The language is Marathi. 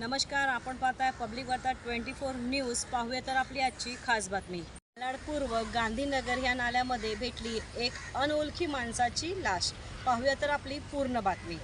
नमस्कार आपण पाहताय पब्लिक वार्ता ट्वेंटी फोर न्यूज. पाहूया तर आपली आजची खास बातमी. पूर्व गांधीनगर या नाल्यामध्ये भेटली एक अनोळखी माणसाची लाश. पाहूया तर आपली पूर्ण बातमी.